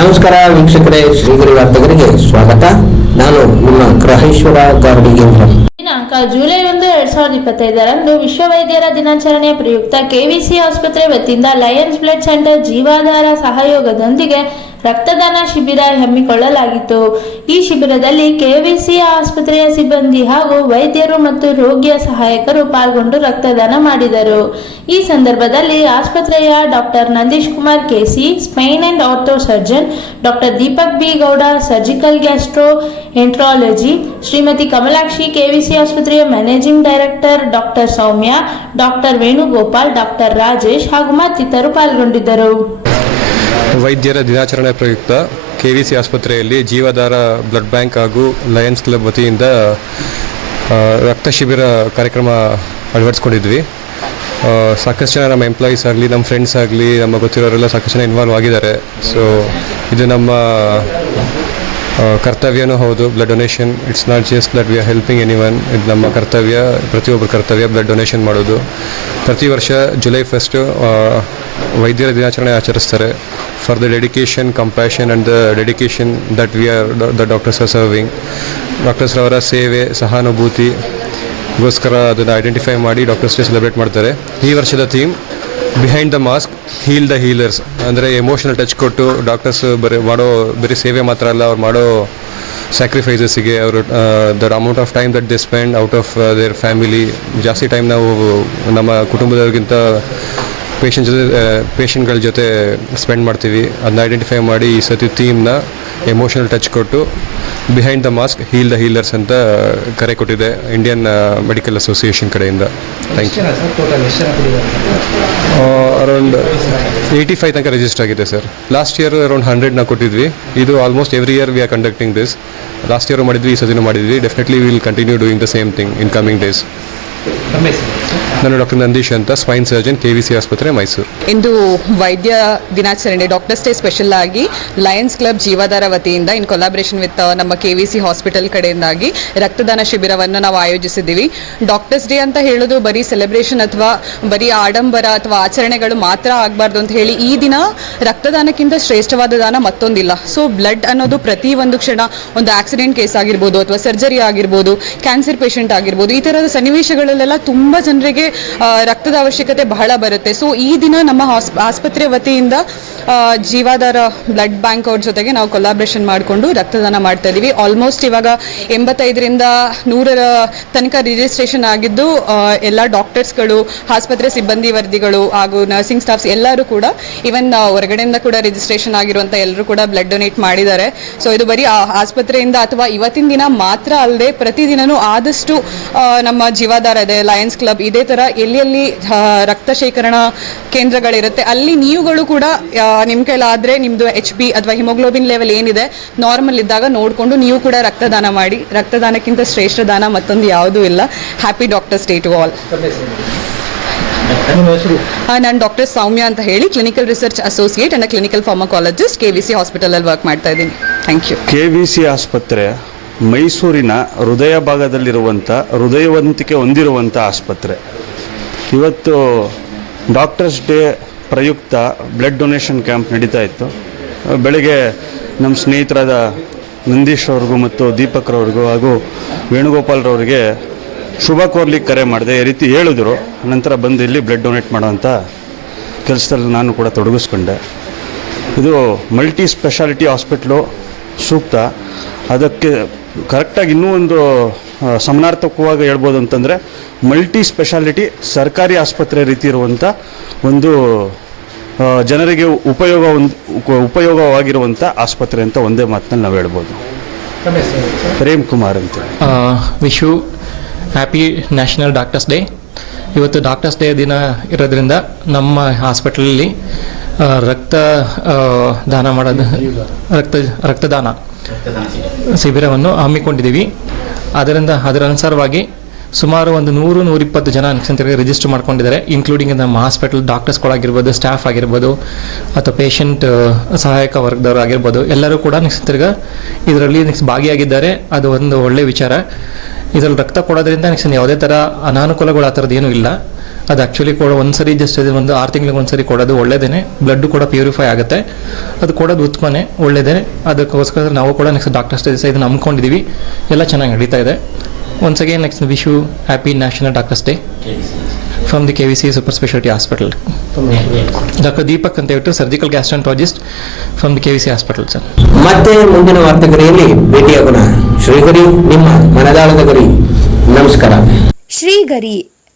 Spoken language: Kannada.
ನಮಸ್ಕಾರ ವೀಕ್ಷಕರೇ, ಶ್ರೀಗಿರಿ ವಾರ್ತೆಗರಿಗೆ ಸ್ವಾಗತ. ನಾನು ನಿಮ್ಮ ಗ್ರಹೇಶ್ವರ ಗಾರ್ಡಿಗೇಂದ್ರ ದಿನಾಂಕ ಜುಲೈ ಒಂದು, ಎರಡ್ ಸಾವಿರದ ಇಪ್ಪತ್ತೈದರಂದು ವಿಶ್ವ ವೈದ್ಯರ ದಿನಾಚರಣೆ ಪ್ರಯುಕ್ತ ಕೆವಿಸಿ ಆಸ್ಪತ್ರೆ ವತಿಯಿಂದ ಲಯನ್ಸ್ ಬ್ಲಡ್ ಸೆಂಟರ್ ಜೀವಾಧಾರ ಸಹಯೋಗದೊಂದಿಗೆ ರಕ್ತದಾನ ಶಿಬಿರ ಹಮ್ಮಿಕೊಳ್ಳಲಾಗಿತ್ತು. ಈ ಶಿಬಿರದಲ್ಲಿ ಕೆವಿಸಿ ಆಸ್ಪತ್ರೆಯ ಸಿಬ್ಬಂದಿ ಹಾಗೂ ವೈದ್ಯರು ಮತ್ತು ರೋಗಿಯ ಸಹಾಯಕರು ಪಾಲ್ಗೊಂಡು ರಕ್ತದಾನ ಮಾಡಿದರು. ಈ ಸಂದರ್ಭದಲ್ಲಿ ಆಸ್ಪತ್ರೆಯ doctor Nandish Kumar K C, spine and ortho surgeon, doctor Deepak B Gowda, surgical gastroenterology, Shrimati Kamalakshi KVC ಆಸ್ಪತ್ರೆಯ managing director doctor Soumya, doctor Venugopal, doctor Rajesh ಹಾಗೂ ಮತ್ತಿತರರು ಪಾಲ್ಗೊಂಡಿದ್ದರು. ವೈದ್ಯರ ದಿನಾಚರಣೆ ಪ್ರಯುಕ್ತ ಕೆ ವಿ ಸಿ ಆಸ್ಪತ್ರೆಯಲ್ಲಿ ಜೀವಾಧಾರ, ಬ್ಲಡ್ ಬ್ಯಾಂಕ್ ಹಾಗೂ ಲಯನ್ಸ್ ಕ್ಲಬ್ ವತಿಯಿಂದ ರಕ್ತ ಶಿಬಿರ ಕಾರ್ಯಕ್ರಮ ಅಳವಡಿಸ್ಕೊಂಡಿದ್ವಿ. ಸಾಕಷ್ಟು ಜನ ನಮ್ಮ ಎಂಪ್ಲಾಯೀಸ್ ಆಗಲಿ, ನಮ್ಮ ಫ್ರೆಂಡ್ಸ್ ಆಗಲಿ, ನಮ್ಮ ಗೊತ್ತಿರೋರೆಲ್ಲ ಸಾಕಷ್ಟು ಜನ ಇನ್ವಾಲ್ವ್ ಆಗಿದ್ದಾರೆ. ಸೊ ಇದು ನಮ್ಮ ಕರ್ತವ್ಯನೂ ಹೌದು blood donation it's not just that we are helping anyone ಇದು ನಮ್ಮ ಕರ್ತವ್ಯ, ಪ್ರತಿಯೊಬ್ಬರ ಕರ್ತವ್ಯ ಬ್ಲಡ್ ಡೊನೇಷನ್ ಮಾಡೋದು. ಪ್ರತಿ ವರ್ಷ ಜುಲೈ ಫಸ್ಟು ವೈದ್ಯರ ದಿನಾಚರಣೆ ಆಚರಿಸ್ತಾರೆ. For the dedication compassion and the dedication that we are the doctors are serving doctors ಅವರ ಸೇವೆ, ಸಹಾನುಭೂತಿ, ಗೋಸ್ಕರ ಅದನ್ನು ಐಡೆಂಟಿಫೈ ಮಾಡಿ ಡಾಕ್ಟರ್ಸ್ ಡೇ ಸೆಲೆಬ್ರೇಟ್ ಮಾಡ್ತಾರೆ. ಈ ವರ್ಷದ theme behind the mask heal the healers ಅಂದರೆ ಎಮೋಷನಲ್ ಟಚ್ ಕೊಟ್ಟು ಡಾಕ್ಟರ್ಸ್ ಬರೀ ಮಾಡೋ, ಬರೀ ಸೇವೆ ಮಾತ್ರ ಅಲ್ಲ, ಅವ್ರು ಮಾಡೋ ಸ್ಯಾಕ್ರಿಫೈಸಸ್ಸಿಗೆ ಅವರು that amount of time that they spend out of their family ಜಾಸ್ತಿ ಟೈಮ್ ನಾವು ನಮ್ಮ ಕುಟುಂಬದವ್ರಿಗಿಂತ ಪೇಷಂಟ್ ಜೊತೆ ಪೇಷಂಟ್ಗಳ ಜೊತೆ ಸ್ಪೆಂಡ್ ಮಾಡ್ತೀವಿ. ಅದನ್ನ ಐಡೆಂಟಿಫೈ ಮಾಡಿ ಈ ಸತಿ ಥೀಮ್ನ ಎಮೋಷನಲ್ ಟಚ್ ಕೊಟ್ಟು behind the mask heal the healers ಅಂತ ಕರೆ ಕೊಟ್ಟಿದೆ ಇಂಡಿಯನ್ ಮೆಡಿಕಲ್ ಅಸೋಸಿಯೇಷನ್ ಕಡೆಯಿಂದ. Thank you around eighty five ತನಕ ರಿಜಿಸ್ಟರ್ ಆಗಿದೆ ಸರ್ ಲಾಸ್ಟ್ ಇಯರ್ ಅರೌಂಡ್ ಹಂಡ್ರೆಡ್ನ ಕೊಟ್ಟಿದ್ವಿ. ಇದು almost every year we are conducting this last year ಮಾಡಿದ್ವಿ, ಈ ಸದಿನೂ ಮಾಡಿದ್ವಿ. Definitely will continue doing the same thing in coming days ನಾನು ಡಾಕ್ಟರ್ ನಂದೀಶ್ ಅಂತ spine surgeon K V C ಆಸ್ಪತ್ರೆ, ಮೈಸೂರು. ಇಂದು ವೈದ್ಯ ದಿನಾಚರಣೆ. ಡಾಕ್ಟರ್ಸ್ ಡೇ ಸ್ಪೆಷಲ್ ಆಗಿ ಲಯನ್ಸ್ ಕ್ಲಬ್ ಜೀವಾಧಾರ ವತಿಯಿಂದ ಇನ್ ಕೊಲಾಬ್ರೇಷನ್ ವಿತ್ ನಮ್ಮ ಕೆ ವಿ ಸಿ ಹಾಸ್ಪಿಟಲ್ ಕಡೆಯಿಂದಾಗಿ ರಕ್ತದಾನ ಶಿಬಿರವನ್ನು ನಾವು ಆಯೋಜಿಸಿದ್ದೀವಿ. ಡಾಕ್ಟರ್ಸ್ ಡೇ ಅಂತ ಹೇಳೋದು ಬರೀ ಸೆಲೆಬ್ರೇಷನ್ ಅಥವಾ ಬರೀ ಆಡಂಬರ ಅಥವಾ ಆಚರಣೆಗಳು ಮಾತ್ರ ಆಗಬಾರ್ದು ಅಂತ ಹೇಳಿ ಈ ದಿನ ರಕ್ತದಾನಕ್ಕಿಂತ ಶ್ರೇಷ್ಠವಾದ ದಾನ ಮತ್ತೊಂದಿಲ್ಲ. ಸೊ ಬ್ಲಡ್ ಅನ್ನೋದು ಪ್ರತಿ ಒಂದು ಕ್ಷಣ ಒಂದು ಆಕ್ಸಿಡೆಂಟ್ ಕೇಸ್ ಆಗಿರ್ಬೋದು ಅಥವಾ ಸರ್ಜರಿ ಆಗಿರ್ಬೋದು ಕ್ಯಾನ್ಸರ್ ಪೇಷಂಟ್ ಆಗಿರ್ಬೋದು, ಈ ಥರದ ಸನ್ನಿವೇಶಗಳಲ್ಲೆಲ್ಲ ತುಂಬ ಜನರಿಗೆ ರಕ್ತದ ಅವಶ್ಯಕತೆ ಬಹಳ ಬರುತ್ತೆ. ಸೊ ಈ ದಿನ ನಮ್ಮ ಹಾಸ್ ಆಸ್ಪತ್ರೆ ವತಿಯಿಂದ ಜೀವಾಧಾರ ಬ್ಲಡ್ ಬ್ಯಾಂಕ್ ಅವ್ರ ಜೊತೆಗೆ ನಾವು ಕೊಲಾಬ್ರೇಷನ್ ಮಾಡಿಕೊಂಡು ರಕ್ತದಾನ ಮಾಡ್ತಾ ಇದ್ದೀವಿ ಆಲ್ಮೋಸ್ಟ್ ಇವಾಗ ಎಂಬತ್ತೈದರಿಂದ ನೂರರ ತನಕ ರಿಜಿಸ್ಟ್ರೇಷನ್ ಆಗಿದ್ದು ಎಲ್ಲ ಡಾಕ್ಟರ್ಸ್ಗಳು ಆಸ್ಪತ್ರೆ ಸಿಬ್ಬಂದಿ ವರದಿಗಳು ಹಾಗೂ ನರ್ಸಿಂಗ್ ಸ್ಟಾಫ್ಸ್ ಎಲ್ಲರೂ ಕೂಡ ಇವನ್ ಹೊರಗಡೆಯಿಂದ ಕೂಡ ರಿಜಿಸ್ಟ್ರೇಷನ್ ಆಗಿರುವಂಥ ಎಲ್ಲರೂ ಕೂಡ ಬ್ಲಡ್ ಡೊನೇಟ್ ಮಾಡಿದ್ದಾರೆ. ಸೊ ಇದು ಬರೀ ಆಸ್ಪತ್ರೆಯಿಂದ ಅಥವಾ ಇವತ್ತಿನ ದಿನ ಮಾತ್ರ ಅಲ್ಲದೆ ಪ್ರತಿದಿನವೂ ಆದಷ್ಟು ನಮ್ಮ ಜೀವಾಧಾರ ಇದೆ. ಲಯನ್ಸ್ ಕ್ಲಬ್ ಇದೇ ಥರ ಎಲ್ಲೆಲ್ಲಿ ರಕ್ತ ಶೇಖರಣಾ ಕೇಂದ್ರಗಳಿರುತ್ತೆ. ಅಲ್ಲಿ ನೀವುಗಳು ಕೂಡ ನಿಮ್ಮ ಕೈಲಾದರೆ ನಿಮ್ಮದು ಎಚ್ ಬಿ ಅಥವಾ ಹಿಮೋಗ್ಲೋಬಿನ್ ಲೆವೆಲ್ ಏನಿದೆ ನಾರ್ಮಲ್ ಇದ್ದಾಗ ನೋಡಿಕೊಂಡು ನೀವು ಕೂಡ ರಕ್ತದಾನ ಮಾಡಿ. ರಕ್ತದಾನಕ್ಕಿಂತ ಶ್ರೇಷ್ಠ ದಾನ ಮತ್ತೊಂದು ಯಾವುದೂ ಇಲ್ಲ. Happy doctor day to all ನಾನು ಡಾಕ್ಟರ್ ಸೌಮ್ಯ ಅಂತ ಹೇಳಿ clinical research associate and clinical pharmacologist K V C ಹಾಸ್ಪಿಟಲಲ್ಲಿ ವರ್ಕ್ ಮಾಡ್ತಾ ಇದ್ದೀನಿ. Thank you K V C ಆಸ್ಪತ್ರೆ ಮೈಸೂರಿನ ಹೃದಯ ಭಾಗದಲ್ಲಿರುವಂಥ ಹೃದಯವಂತಿಕೆ ಹೊಂದಿರುವಂಥ ಆಸ್ಪತ್ರೆ. ಇವತ್ತು ಡಾಕ್ಟರ್ಸ್ ಡೇ ಪ್ರಯುಕ್ತ ಬ್ಲಡ್ ಡೊನೇಷನ್ ಕ್ಯಾಂಪ್ ನಡೀತಾ ಇತ್ತು. ಬೆಳಗ್ಗೆ ನಮ್ಮ ಸ್ನೇಹಿತರಾದ ನಂದೀಶ್ ಅವ್ರಿಗೂ ಮತ್ತು ದೀಪಕ್ರವ್ರಿಗೂ ಹಾಗೂ ವೇಣುಗೋಪಾಲ್ರವ್ರಿಗೆ ಶುಭ ಕೋರ್ಲಿಕ್ಕೆ ಕರೆ ಮಾಡಿದೆ. ಈ ರೀತಿ ಹೇಳಿದ್ರು. ನಂತರ ಬಂದು ಇಲ್ಲಿ ಬ್ಲಡ್ ಡೊನೇಟ್ ಮಾಡೋವಂಥ ಕೆಲಸದಲ್ಲಿ ನಾನು ಕೂಡ ತೊಡಗಿಸ್ಕೊಂಡೆ. ಇದು ಮಲ್ಟಿ ಸ್ಪೆಷಾಲಿಟಿ ಹಾಸ್ಪಿಟ್ಲು ಸೂಕ್ತ. ಅದಕ್ಕೆ ಕರೆಕ್ಟಾಗಿ ಇನ್ನೂ ಒಂದು ಸಮನಾರ್ಥಕವಾಗಿ ಹೇಳ್ಬೋದು ಅಂತಂದರೆ ಮಲ್ಟಿ ಸ್ಪೆಷಾಲಿಟಿ ಸರ್ಕಾರಿ ಆಸ್ಪತ್ರೆ ರೀತಿ ಇರುವಂಥ ಒಂದು ಜನರಿಗೆ ಉಪಯೋಗ ಒಂದು ಉಪಯೋಗವಾಗಿರುವಂಥ ಆಸ್ಪತ್ರೆ ಅಂತ ಒಂದೇ ಮಾತಿನಲ್ಲಿ ನಾವು ಹೇಳ್ಬೋದು. ಪ್ರೇಮ್ ಕುಮಾರ್ ಅಂತ wish happy national doctors day ಇವತ್ತು ಡಾಕ್ಟರ್ಸ್ ಡೇ ದಿನ ಇರೋದ್ರಿಂದ ನಮ್ಮ ಹಾಸ್ಪಿಟಲಲ್ಲಿ ರಕ್ತ ದಾನ ಮಾಡೋದು, ರಕ್ತ, ರಕ್ತದಾನ. ಶಿಬಿರವನ್ನು ಹಮ್ಮಿಕೊಂಡಿದ್ದೀವಿ. ಅದರಿಂದ ಅದರ ಅನುಸಾರವಾಗಿ ಸುಮಾರು ಒಂದು ನೂರು, ನೂರಿಪ್ಪತ್ತು ಜನ ನಿಕ್ಷಂತರಿಗೆ ರಿಜಿಸ್ಟರ್ ಮಾಡ್ಕೊಂಡಿದ್ದಾರೆ. ಇನ್ಕ್ಲೂಡಿಂಗ್ ನಮ್ಮ ಹಾಸ್ಪಿಟಲ್ ಡಾಕ್ಟರ್ಸ್ಗಳಾಗಿರ್ಬೋದು ಸ್ಟಾಫ್ ಆಗಿರ್ಬೋದು, ಅಥವಾ ಪೇಷಂಟ್ ಸಹಾಯಕ ವರ್ಗದವರು ಆಗಿರ್ಬೋದು, ಎಲ್ಲರೂ ಕೂಡ ನಿಕ್ಷಂತರಿಗ ಇದರಲ್ಲಿ ನೆಕ್ಸ್ಟ್ ಭಾಗಿಯಾಗಿದ್ದಾರೆ. ಅದು ಒಂದು ಒಳ್ಳೆಯ ವಿಚಾರ. ಇದರಲ್ಲಿ ರಕ್ತ ಕೊಡೋದ್ರಿಂದ ನೆಕ್ಸ್ಟ್ ಯಾವುದೇ ಥರ ಅನಾನುಕೂಲಗಳು ಆ ಥರದ್ದು ಏನೂ ಇಲ್ಲ. ಅದು ಆ್ಯಕ್ಚುಲಿ ಕೂಡ ಒಂದ್ಸರಿ ಜಸ್ಟ್ ಅದು ಒಂದು ಆರು ತಿಂಗಳಿಗೆ ಒಂದ್ಸರಿ ಕೊಡೋದು ಒಳ್ಳೇದೇ ಬ್ಲಡ್ ಕೂಡ ಪ್ಯೂರಿಫೈ ಆಗುತ್ತೆ. ಅದು ಕೊಡೋದು ಉತ್ತಮನೇ ಒಳ್ಳೇದೇ ಅದಕ್ಕೋಸ್ಕರ ನಾವು ಕೂಡ ನೆಕ್ಸ್ಟ್ ಡಾಕ್ಟರ್ಸ್ ಡೇ ಇದನ್ನು ನಂಬ್ಕೊಂಡಿದ್ದೀವಿ ಎಲ್ಲ ಚೆನ್ನಾಗಿ ನಡೀತಾ ಇದೆ. Once again next wish you happy national doctors day from the K V C super speciality hospital doctor Deepak ಅಂತ ಹೇಳ್ಬಿಟ್ಟು surgical gastroenterologist from the K V C hospital sir ಮತ್ತೆ ಮುಂದಿನ ವಾರ್ತೆಗರಿಯಲ್ಲಿ ಭೇಟಿಯಾಗೋಣ. ಶ್ರೀಗರಿ ನಿಮ್ಮ ಮನದಾಳದ ಗರಿ. ನಮಸ್ಕಾರ. ಶ್ರೀಗರಿ